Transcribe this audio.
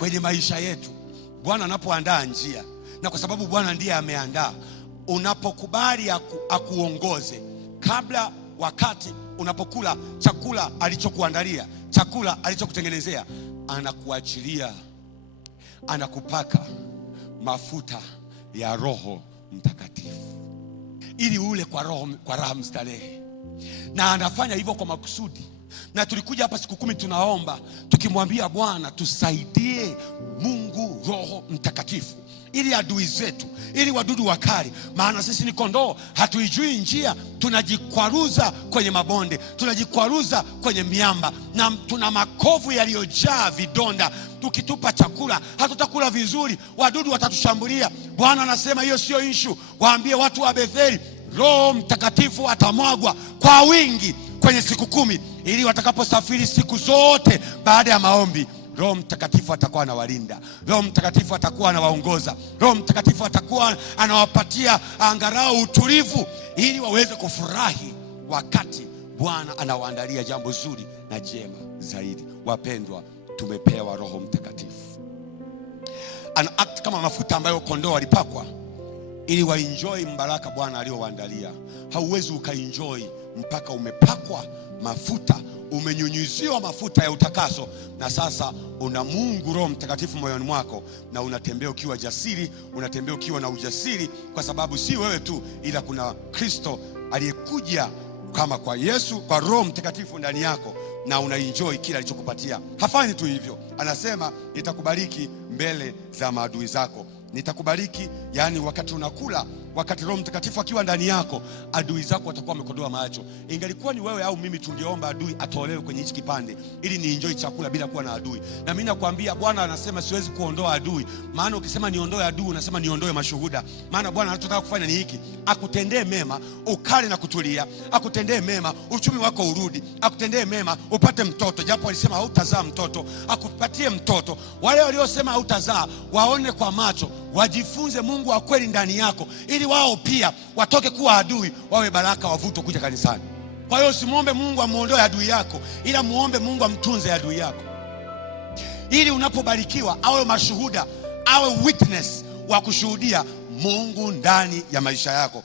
kwenye maisha yetu. Bwana anapoandaa njia, na kwa sababu Bwana ndiye ameandaa, unapokubali akuongoze kabla, wakati unapokula chakula alichokuandalia, chakula alichokutengenezea, anakuachilia, anakupaka mafuta ya Roho Mtakatifu ili ule kwa raha mstarehe, na anafanya hivyo kwa makusudi. Na tulikuja hapa siku 10 tunaomba tukimwambia Bwana tusaidie Mungu Roho Mtakatifu, ili adui zetu, ili wadudu wakali, maana sisi ni kondoo, hatuijui njia, tunajikwaruza kwenye mabonde, tunajikwaruza kwenye miamba, na tuna makovu yaliyojaa vidonda. Tukitupa chakula hatutakula vizuri, wadudu watatushambulia. Bwana anasema hiyo sio issue. Waambie watu wa Betheli, Roho Mtakatifu atamwagwa kwa wingi kwenye siku 10, ili watakaposafiri siku zote baada ya maombi, Roho Mtakatifu atakuwa anawalinda, Roho Mtakatifu atakuwa anawaongoza, Roho Mtakatifu atakuwa anawapatia angalau utulivu, ili waweze kufurahi wakati Bwana anawaandalia jambo zuri na jema zaidi. Wapendwa, tumepewa Roho Mtakatifu, ana act kama mafuta ambayo kondoo walipakwa ili waenjoy mbaraka Bwana aliowaandalia. Hauwezi ukaenjoy mpaka umepakwa mafuta, umenyunyiziwa mafuta ya utakaso, na sasa una Mungu Roho Mtakatifu moyoni mwako, na unatembea ukiwa jasiri, unatembea ukiwa na ujasiri, kwa sababu si wewe tu, ila kuna Kristo aliyekuja kama kwa Yesu, kwa Roho Mtakatifu ndani yako, na unaenjoy kila alichokupatia. Hafanyi tu hivyo, anasema nitakubariki mbele za maadui zako. Nitakubariki, yani wakati unakula, wakati Roho Mtakatifu akiwa ndani yako, adui zako watakuwa wamekodoa macho. Ingalikuwa ni wewe au mimi, tungeomba adui atolewe kwenye hichi kipande ili ni enjoy chakula bila kuwa na adui. Na mimi nakwambia Bwana anasema siwezi kuondoa adui, maana ukisema niondoe adui unasema niondoe mashuhuda. Maana Bwana anachotaka kufanya ni hiki: akutendee mema, ukale na kutulia, akutendee mema, uchumi wako urudi, akutendee mema, upate mtoto, japo alisema hautazaa mtoto, akupatie mtoto. Wale waliosema hautazaa waone kwa macho, wajifunze Mungu wa kweli ndani yako, ili wao pia watoke kuwa adui, wawe baraka, wavutwe kuja kanisani. Kwa hiyo usimuombe Mungu amuondoe adui yako, ila muombe Mungu amtunze adui yako, ili unapobarikiwa awe mashuhuda, awe witness wa kushuhudia Mungu ndani ya maisha yako.